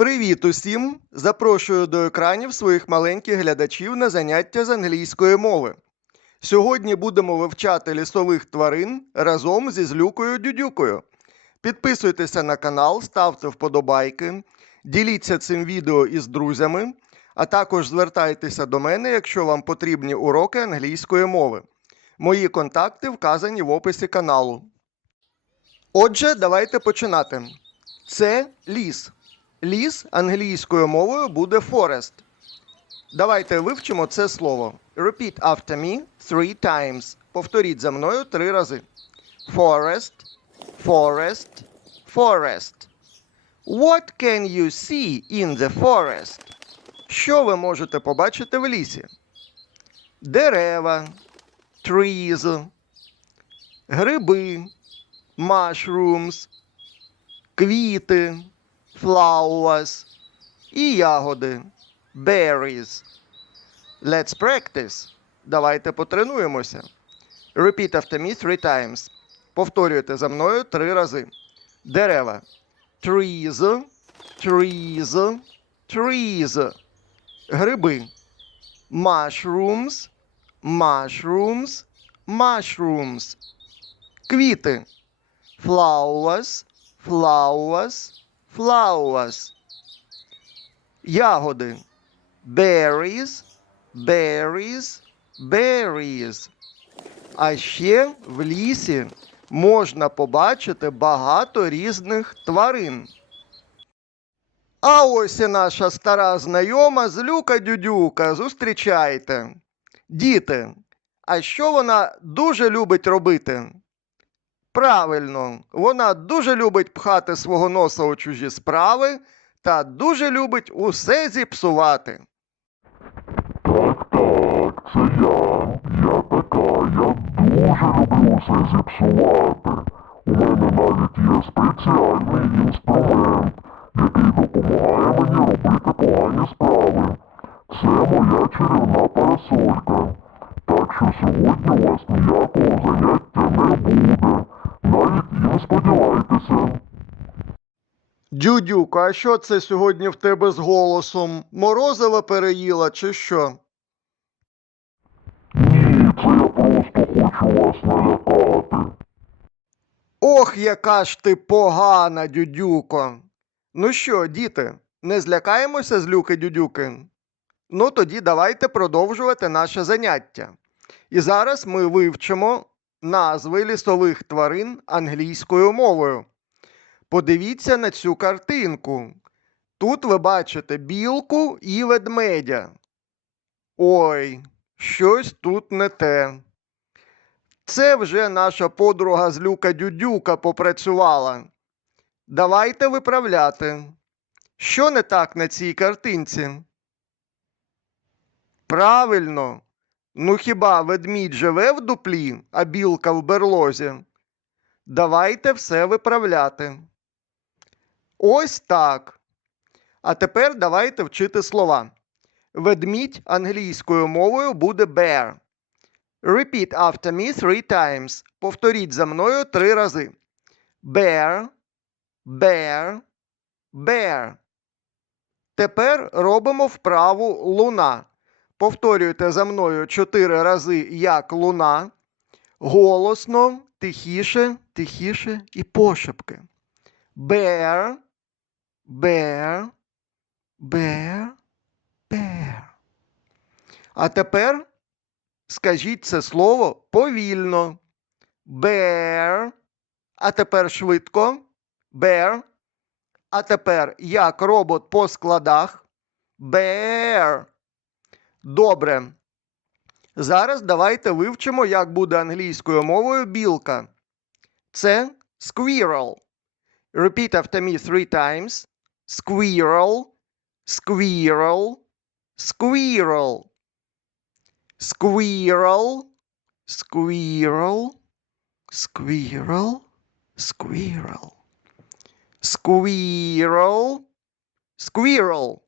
Привіт усім! Запрошую до екранів своїх маленьких глядачів на заняття з англійської мови. Сьогодні будемо вивчати лісових тварин разом зі злюкою дюдюкою. Підписуйтеся на канал, ставте вподобайки, діліться цим відео із друзями, а також звертайтеся до мене, якщо вам потрібні уроки англійської мови. Мої контакти вказані в описі каналу. Отже, давайте починати. Це ліс. Ліс англійською мовою буде forest. Давайте вивчимо це слово. Repeat after me three times. Повторіть за мною три рази. Forest, forest, forest. What can you see in the forest? Що ви можете побачити в лісі? Дерева, trees, гриби, mushrooms, квіти, flowers і ягоди berries. Let's practice. Давайте потренуємося. Repeat after me three times. Повторюйте за мною три рази. Дерева. Trees, trees, trees. Гриби. Mushrooms, mushrooms, mushrooms. Квіти. Flowers, flowers, flowers. Ягоди. Berries, berries, berries. А ще в лісі можна побачити багато різних тварин. А ось і наша стара знайома Злюка Дюдюка. Зустрічайте. Діти, а що вона дуже любить робити? Правильно, вона дуже любить пхати свого носа у чужі справи та дуже любить усе зіпсувати. Так, так, це я. Я така, я дуже люблю все зіпсувати. У мене навіть є спеціальний інструмент, який допомагає мені робити погані справи. Це моя чарівна парасолька. Так що сьогодні у вас ніякого заняття не буде. Навіть не сподівайтеся. Дюдюка, а що це сьогодні в тебе з голосом? Морозива переїла чи що? Ні, це я просто хочу вас налякати. Ох, яка ж ти погана, дюдюко. Ну що, діти, не злякаємося з люки дюдюки? Ну тоді давайте продовжувати наше заняття. І зараз ми вивчимо назви лісових тварин англійською мовою. Подивіться на цю картинку. Тут ви бачите білку і ведмедя. Ой, щось тут не те. Це вже наша подруга з люка Дюдюка попрацювала. Давайте виправляти. Що не так на цій картинці? Правильно. Ну хіба ведмідь живе в дуплі, а білка в берлозі? Давайте все виправляти. Ось так. А тепер давайте вчити слова. Ведмідь англійською мовою буде bear. Repeat after me three times. Повторіть за мною три рази. Bear, bear, bear. Тепер робимо вправу луна. Повторюйте за мною чотири рази як луна. Голосно, тихіше, тихіше і пошепки. Bear, bear, bear, bear. А тепер скажіть це слово повільно. Bear. А тепер швидко. Bear. А тепер як робот по складах. Bear. Добре. Зараз давайте вивчимо, як буде англійською мовою білка. Це squirrel. Repeat after me three times. Squirrel, squirrel, squirrel. Squirrel, squirrel, squirrel, squirrel. Squirrel, squirrel,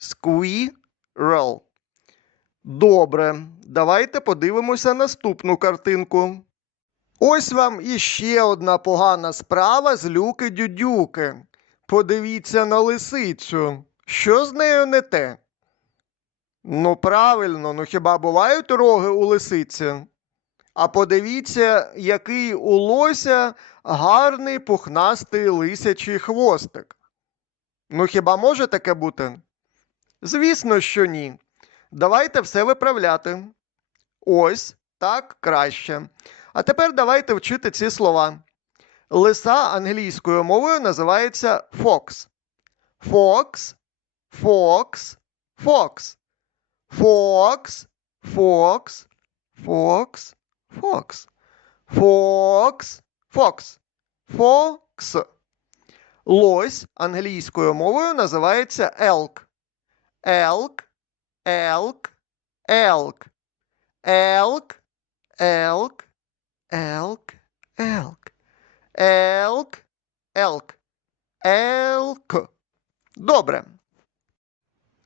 squirrel. Добре, давайте подивимося наступну картинку. Ось вам іще одна погана справа з люки дюдюки. Подивіться на лисицю. Що з нею не те? Ну, правильно, ну хіба бувають роги у лисиці? А подивіться, який у лося гарний пухнастий лисячий хвостик. Ну, хіба може таке бути? Звісно, що ні. Давайте все виправляти. Ось так краще. А тепер давайте вчити ці слова. Лиса англійською мовою називається Fox. Fox, Fox, Fox. Fox, Fox, Fox, Fox. Fox, Fox. Fox. Лось англійською мовою називається elk. Elk, elk, elk. Elk, elk, elk, elk. Елк, елк, елк. Добре.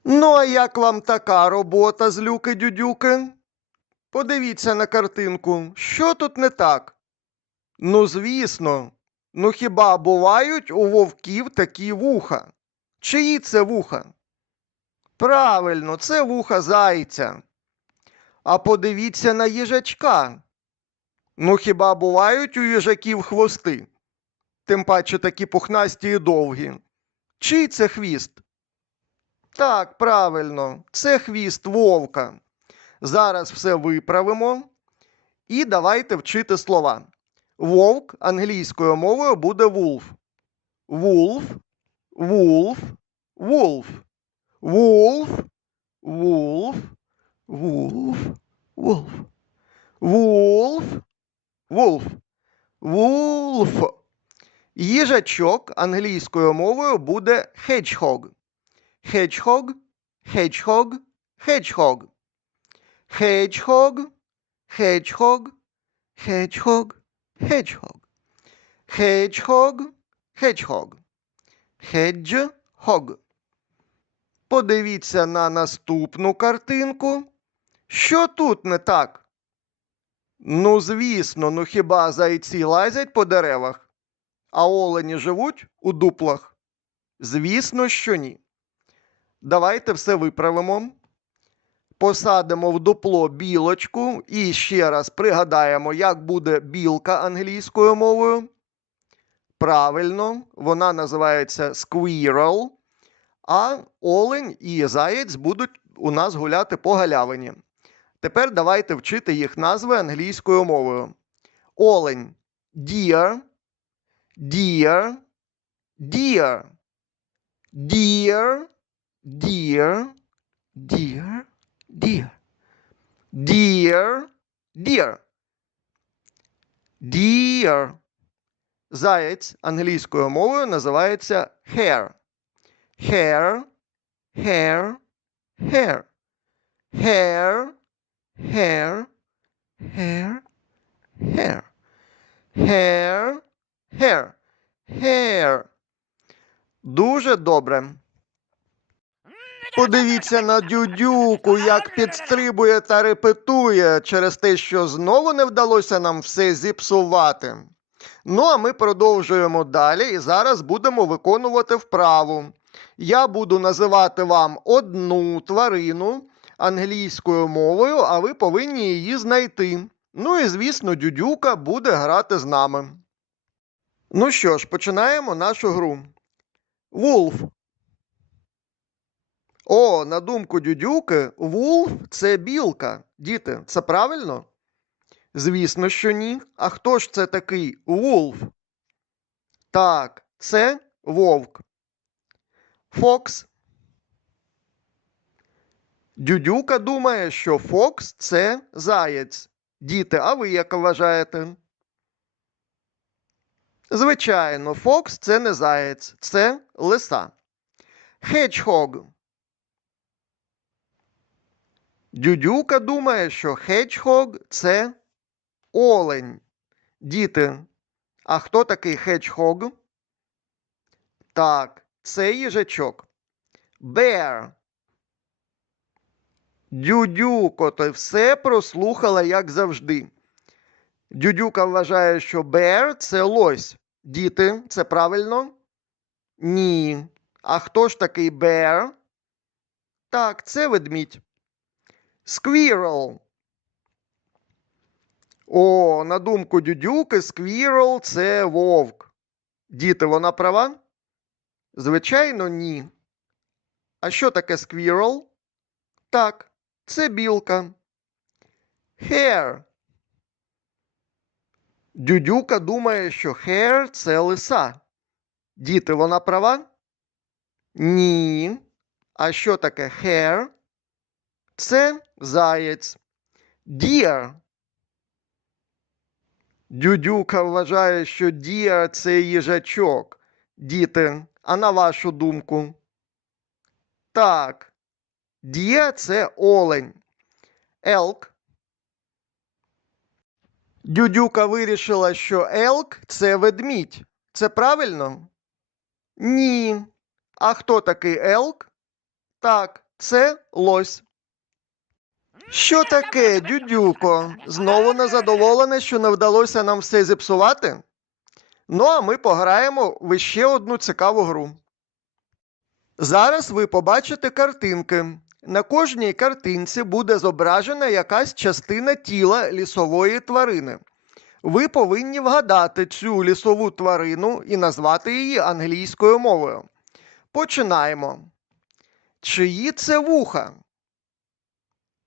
Ну, а як вам така робота з люки дюдюки? Подивіться на картинку, що тут не так? Ну, звісно, ну хіба бувають у вовків такі вуха? Чиї це вуха? Правильно, це вуха зайця. А подивіться на їжачка. Ну, хіба бувають у їжаків хвости? Тим паче такі пухнасті і довгі. Чий це хвіст? Так, правильно, це хвіст вовка. Зараз все виправимо. І давайте вчити слова. Вовк англійською мовою буде вулф. Вулф, вулф, вулф. Вулф, вулф, вулф, вулф. Вулф, вулф, вулф. Їжачок англійською мовою буде hedgehog. Hedgehog, hedgehog, hedgehog. Hedgehog, hedgehog, hedgehog, hedgehog. Hedgehog, hedgehog. Hedgehog. Подивіться на наступну картинку. Що тут не так? Ну, звісно, ну хіба зайці лазять по деревах, а олені живуть у дуплах? Звісно, що ні. Давайте все виправимо. Посадимо в дупло білочку і ще раз пригадаємо, як буде білка англійською мовою. Правильно, вона називається squirrel, а олень і заєць будуть у нас гуляти по галявині. Тепер давайте вчити їх назви англійською мовою. Олень deer, deer, deer, deer, deer, deer, deer, deer, deer, deer. Заєць англійською мовою називається hare. Hare, hare, hare, hare, hair, hair, hair, hair, hair, hair. Дуже добре. Подивіться на дюдюку, як підстрибує та репетує через те, що знову не вдалося нам все зіпсувати. Ну, а ми продовжуємо далі і зараз будемо виконувати вправу. Я буду називати вам одну тварину англійською мовою, а ви повинні її знайти. Ну і, звісно, дюдюка буде грати з нами. Ну що ж, починаємо нашу гру. Вулф. О, на думку дюдюки, вулф це білка. Діти, це правильно? Звісно, що ні. А хто ж це такий вулф? Так, це вовк. Фокс. Дюдюка думає, що Фокс це заєць. Діти, а ви як вважаєте? Звичайно, Фокс це не заєць, це лиса. Хеджхог. Дюдюка думає, що хеджхог це олень. Діти, а хто такий хеджхог? Так, це їжачок. Bear. Дюдюко, ти все прослухала, як завжди. Дюдюка вважає, що bear – це лось. Діти, це правильно? Ні. А хто ж такий bear? Так, це ведмідь. Squirrel. О, на думку дюдюки, squirrel – це вовк. Діти, вона права? Звичайно, ні. А що таке squirrel? Так, це білка. Hare. Дюдюка думає, що hare – це лиса. Діти, вона права? Ні. А що таке hare? Це заєць. Deer. Дюдюка вважає, що deer – це їжачок. Діти, а на вашу думку? Так. Deer – це олень. Elk. Дюдюка вирішила, що елк це ведмідь. Це правильно? Ні. А хто такий елк? Так, це лось. Що таке, дюдюко? Знову незадоволене, що не вдалося нам все зіпсувати? Ну, а ми пограємо в іще одну цікаву гру. Зараз ви побачите картинки. На кожній картинці буде зображена якась частина тіла лісової тварини. Ви повинні вгадати цю лісову тварину і назвати її англійською мовою. Починаємо. Чиї це вуха?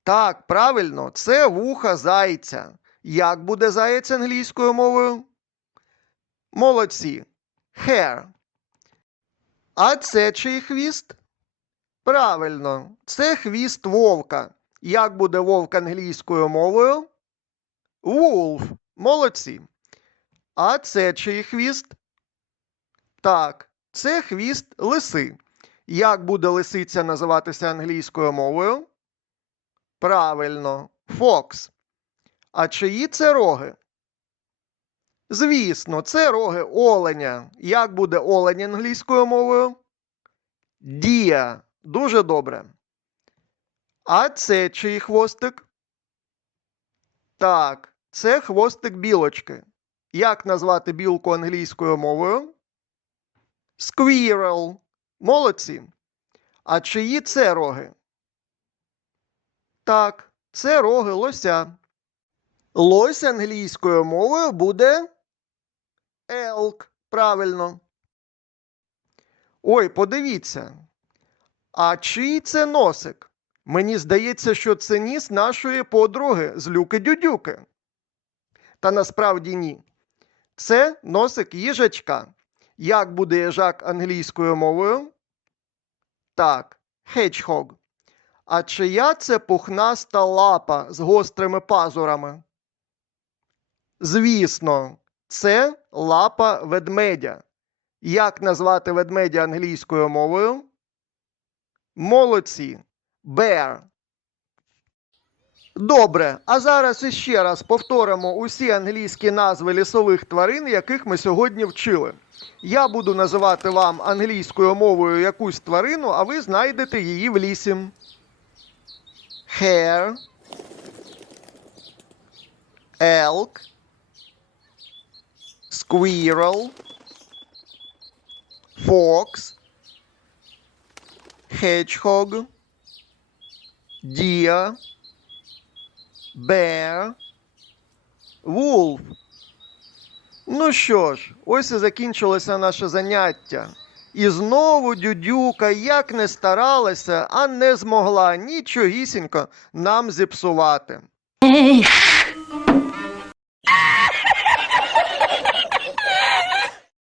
Так, правильно, це вуха зайця. Як буде заєць англійською мовою? Молодці. Hair. А це чий хвіст? Правильно, це хвіст вовка. Як буде вовк англійською мовою? Wolf. Молодці. А це чий хвіст? Так, це хвіст лиси. Як буде лисиця називатися англійською мовою? Правильно, Fox. А чиї це роги? Звісно, це роги оленя. Як буде олень англійською мовою? Дія. Дуже добре. А це чий хвостик? Так, це хвостик білочки. Як назвати білку англійською мовою? Squirrel. Молодці. А чиї це роги? Так, це роги лося. Лось англійською мовою буде елк. Правильно. Ой, подивіться. А чий це носик? Мені здається, що це ніс нашої подруги з люки дюдюки. Та насправді ні. Це носик їжачка. Як буде їжак англійською мовою? Так, hedgehog. А чия це пухнаста лапа з гострими пазурами? Звісно, це лапа ведмедя. Як назвати ведмедя англійською мовою? Молодці. Bear. Добре, а зараз іще раз повторимо усі англійські назви лісових тварин, яких ми сьогодні вчили. Я буду називати вам англійською мовою якусь тварину, а ви знайдете її в лісі. Hare, elk, squirrel, fox, hedgehog, deer, bear, wolf. Ну що ж, ось і закінчилося наше заняття. І знову дюдюка як не старалася, а не змогла нічогісінько нам зіпсувати.